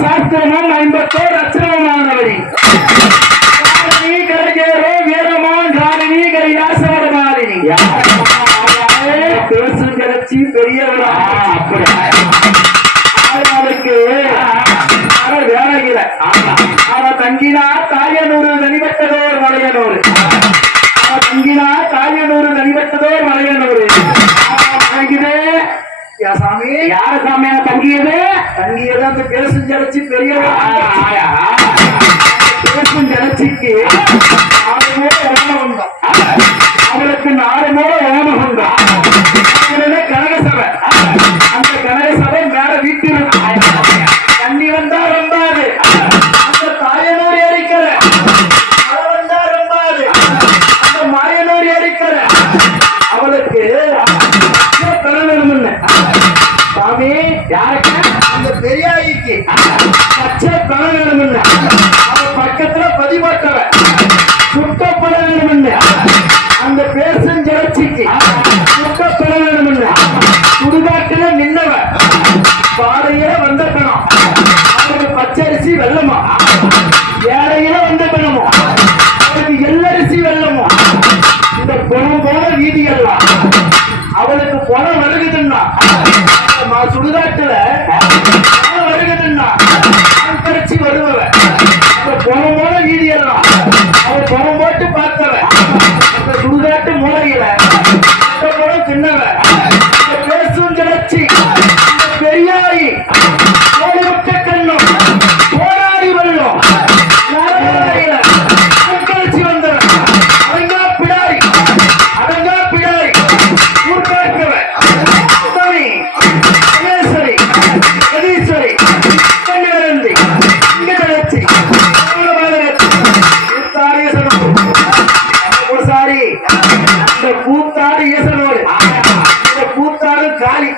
சாஸ்திரமும் ஐம்பத்தோர் அச்சனமானவரி கரகேரோ வேலை இல்லை அவ தங்கினா தாயனூறு தனிப்பட்டதோர் மலையனூர். அவ தங்கினா தாயனூறு தனிப்பட்டதோர் மலையனூர். தங்கிது யா சாமி? யார சாமியா தங்கியது? தங்கியது அந்த பேசும் ஜலச்சி பெரியவரா பேசும் ஜலச்சிக்கு நாலு மூல ஓமம் உண்டோம் அவளுக்கு நாலு மூல ஓமம் உண்டோம் யாருக்கு? அந்த பெரியாயிக்கு. பச்சை பெற வேணும் அவ பக்கத்துல பதிப்பட்டவன் சுட்டப்பட வேணும் அந்த பேசஞ்சலச்சிக்கு சுட்டப்பட வேணும் சுடுகாட்டுல நின்னவன் பாடையில வந்த பணம். அவருக்கு பச்சரிசி வெள்ளமா ஏழையில வந்த பணமோ? அவருக்கு எல்லரிசி வெள்ளமோ இந்த குணம் போல வீதி எல்லாம் அவளுக்கு பணம் வருகுதுன்னா. நான் சுடுகாட்டுல பணம் கரைச்சி வருபவன். அந்த பணம் வீதி எல்லாம் அவன் பணம் போட்டு பார்த்தவன் அந்த சுடுகாட்டு மூலையில அந்த சின்னவன்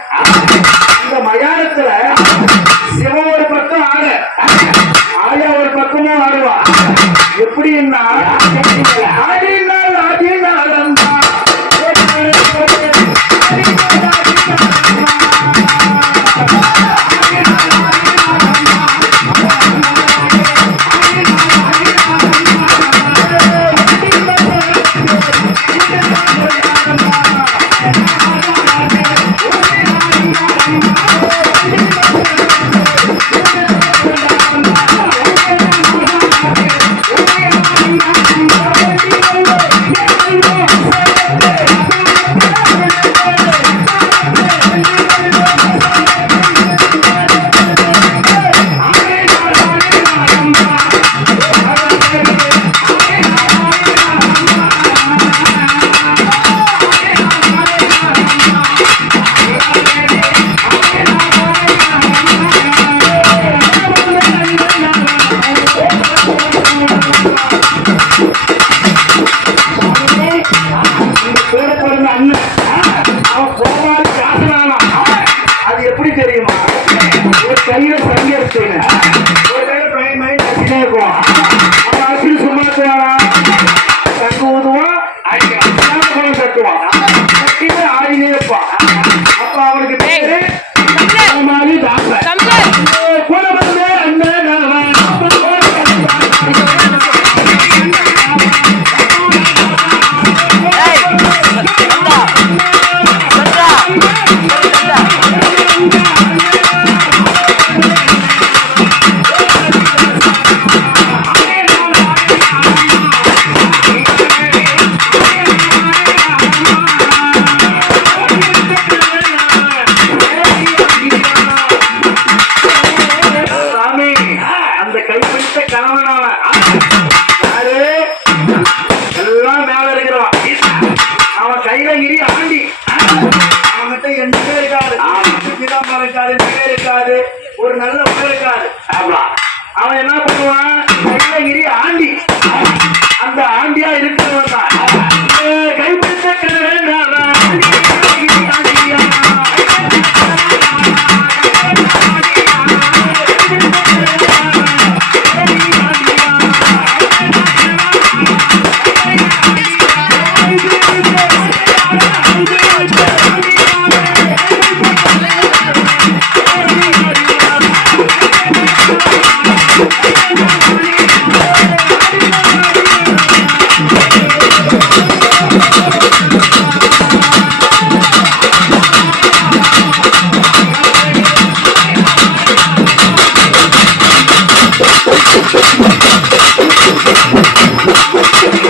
happening. கணவனான யாரு? எல்லாம் மேல இருக்கிறவன் அவன் கையில இடி ஆண்டி. அவன்கிட்ட எண்ணமே இருக்காது. பீதாம்பரம் இருக்காது நகை இருக்காது. ஒரு நல்ல உடல் இருக்காது. அவன் என்ன பண்ணுவான்? கையில இடி ஆண்டி. அந்த ஆண்டியா இருக்கிறவன் தான். கைப்பிடித்த Thank you.